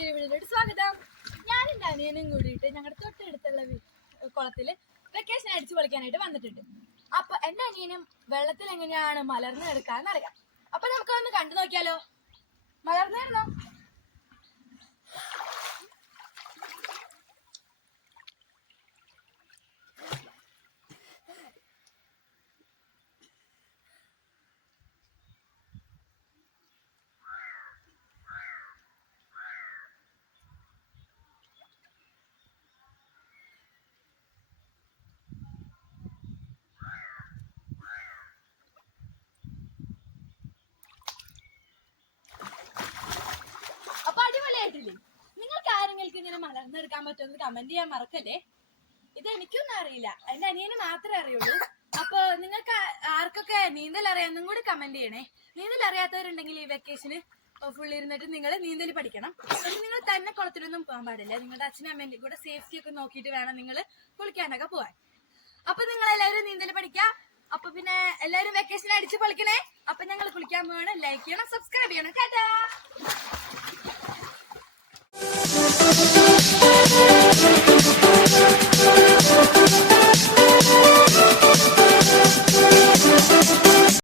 പുതിയൊരു വീഡിയോയിലോട്ട് സ്വാഗതം. ഞാൻ എന്റെ കൂടിയിട്ട് ഞങ്ങളുടെ തൊട്ടടുത്തുള്ള കുളത്തിൽ വെക്കേഷൻ അടിച്ചു പൊളിക്കാനായിട്ട് വന്നിട്ടുണ്ട്. അപ്പൊ എന്റെ അനിയനും വെള്ളത്തിൽ എങ്ങനെയാണ് മലർന്നു കിടക്കാന്ന് അറിയാം അപ്പൊ നമുക്കൊന്ന് കണ്ടു നോക്കിയാലോ? മലർന്നു കിടന്നോ? ഇങ്ങനെ മലർന്നെടുക്കാൻ പറ്റുമെന്ന് കമന്റ് ചെയ്യാൻ മറക്കല്ലേ? ഇത് എനിക്കൊന്നും അറിയില്ല. എന്റെ അനിയനെ മാത്രമേ അറിയുള്ളൂ. അപ്പൊ നിങ്ങൾക്ക് ആർക്കൊക്കെ നീന്തൽ അറിയാമെന്നും കൂടി കമന്റ് ചെയ്യണേ. നീന്തൽ അറിയാത്തവരുണ്ടെങ്കിൽ ഈ വെക്കേഷന് ഫുൾ ഇരുന്നിട്ട് നിങ്ങൾ നീന്തൽ പഠിക്കണം. എന്നിട്ട് നിങ്ങൾ തന്നെ കുളത്തിലൊന്നും പോകാൻ പാടില്ല. നിങ്ങളുടെ അച്ഛനും അമ്മേന്റെ കൂടെ സേഫ്റ്റി ഒക്കെ നോക്കിയിട്ട് വേണം നിങ്ങൾ കുളിക്കാനൊക്കെ പോവാൻ അപ്പൊ നിങ്ങൾ എല്ലാവരും നീന്തൽ പഠിക്കാം. അപ്പൊ പിന്നെ എല്ലാവരും വെക്കേഷൻ അടിച്ച് പൊളിക്കണേ. അപ്പൊ ഞങ്ങൾ കുളിക്കാൻ പോവാണ്. ലൈക്ക് ചെയ്യണം സബ്സ്ക്രൈബ് ചെയ്യണം. ടാറ്റാ! Thank you.